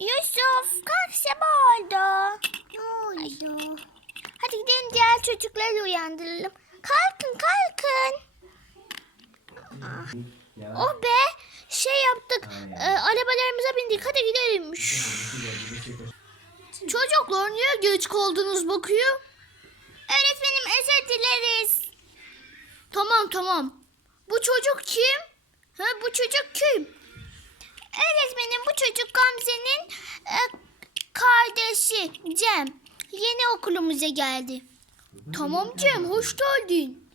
Yusuf kalk sabah oldu. Ne oldu? Hadi gidelim diğer çocukları uyandıralım. Kalkın kalkın. Oh be şey yaptık. Ee, arabalarımıza bindik. Hadi gidelim. Çocuklar niye geç kaldınız bakayım? Öğretmenim özür dileriz. Tamam tamam. Bu çocuk kim? Ha, bu çocuk kim? Öğretmenim bu çocuk Gamze'nin e, kardeşi Cem. Yeni okulumuza geldi. Tamam Cem hoş geldin.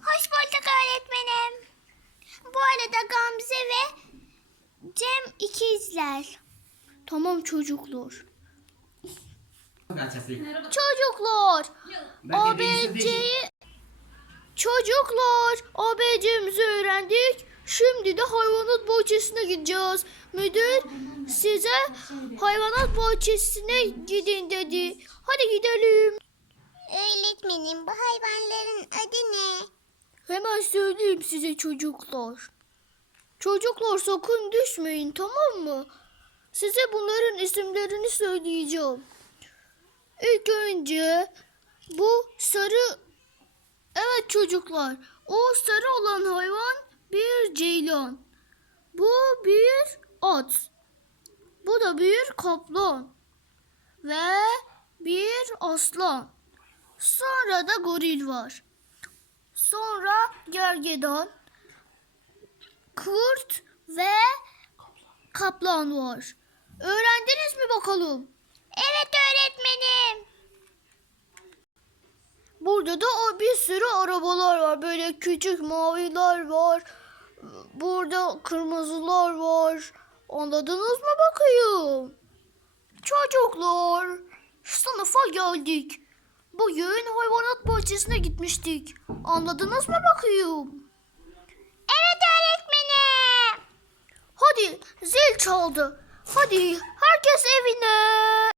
Hoş bulduk öğretmenim. Bu arada Gamze ve Cem ikizler. Tamam çocuklar. Çocuklar. ABC'yi Çocuklar öğrendik. Şimdi de hayvanat bahçesine gideceğiz. Müdür size hayvanat bahçesine gidin dedi. Hadi gidelim. Öğretmenim bu hayvanların adı ne? Hemen söyleyeyim size çocuklar. Çocuklar sakın düşmeyin tamam mı? Size bunların isimlerini söyleyeceğim. İlk önce bu sarı... Evet çocuklar. O sarı olan hayvan bir ceylan. Bu at. Bu da bir kaplan. Ve bir aslan. Sonra da goril var. Sonra gergedan, kurt ve kaplan var. Öğrendiniz mi bakalım? Evet öğretmenim. Burada da o bir sürü arabalar var. Böyle küçük maviler var. Burada kırmızılar var. Anladınız mı bakayım? Çocuklar, sınıfa geldik. Bugün hayvanat bahçesine gitmiştik. Anladınız mı bakayım? Evet öğretmenim. Hadi zil çaldı. Hadi herkes evine.